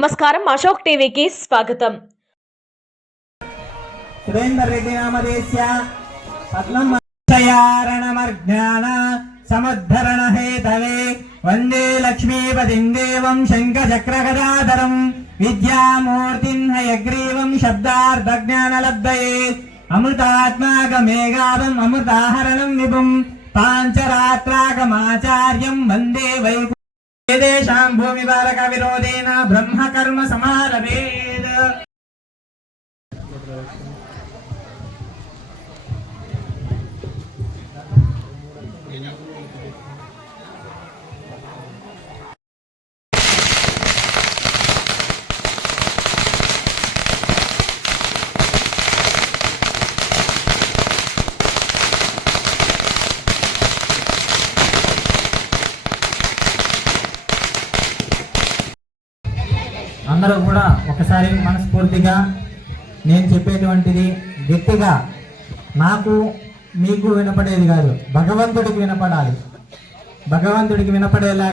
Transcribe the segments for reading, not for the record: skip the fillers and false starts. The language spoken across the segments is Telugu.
నమస్కారం, అశోక్ టీవీకి స్వాగతం. సురేందర్ రెడ్డి నామదేశ్య పద్మమర్జ్ఞాన సముద్ధరణ హేతవే వందే లక్ష్మీపతిం దేవం శంఖచక్రగదాధరం విద్యామూర్తిం హయగ్రీవం శబ్దార్థజ్ఞానలబ్ధయే అమృతాత్మాకమేఘావం అమృతాహరణం విభుం పాంచరాత్రాకమాచార్యం వందే వైకుంఠం వేదేశాం భూమిపాలక విరోధేన బ్రహ్మకర్మ సమారభేద. అందరూ కూడా ఒకసారి మనస్ఫూర్తిగా నేను చెప్పేటువంటిది గట్టిగా నాకు మీకు వినపడేది కాదు, భగవంతుడికి వినపడాలి. భగవంతుడికి వినపడేలా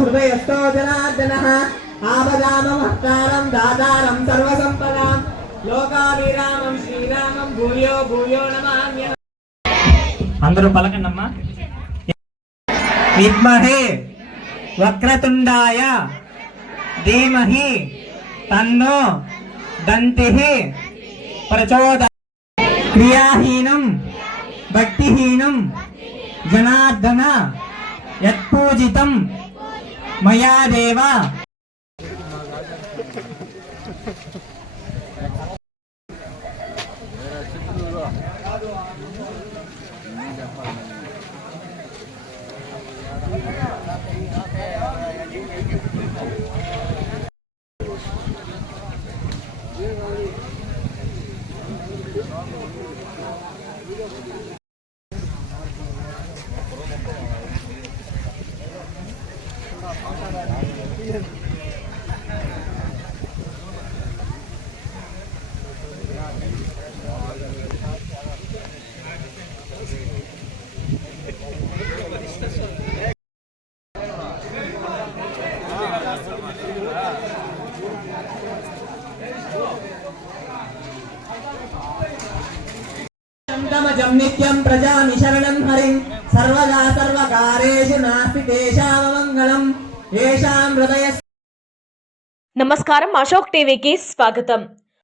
హృదయస్థో జనార్దనః ఆపదామహత్తారం దాతారం సర్వసంపదాం లోకాభిరామం శ్రీరామం భూయో భూయో నమామ్యహ. అందరూ పలకండమ్మా. విద్మహే వక్రతుండాయ ధీమహి తన్నో దంతిః ప్రచోదయాత్. క్రియాహీనం భక్తిహీనం జనార్దన యత్పూజితం మయా దేవ. నిత్యం ప్రజామి శరణం హరిం సర్వదా సర్వకారేషు నాస్తి తేషామమంగళం యేషాం హృదయ. నమస్కారం, అశోక్ టీవీకి స్వాగతం.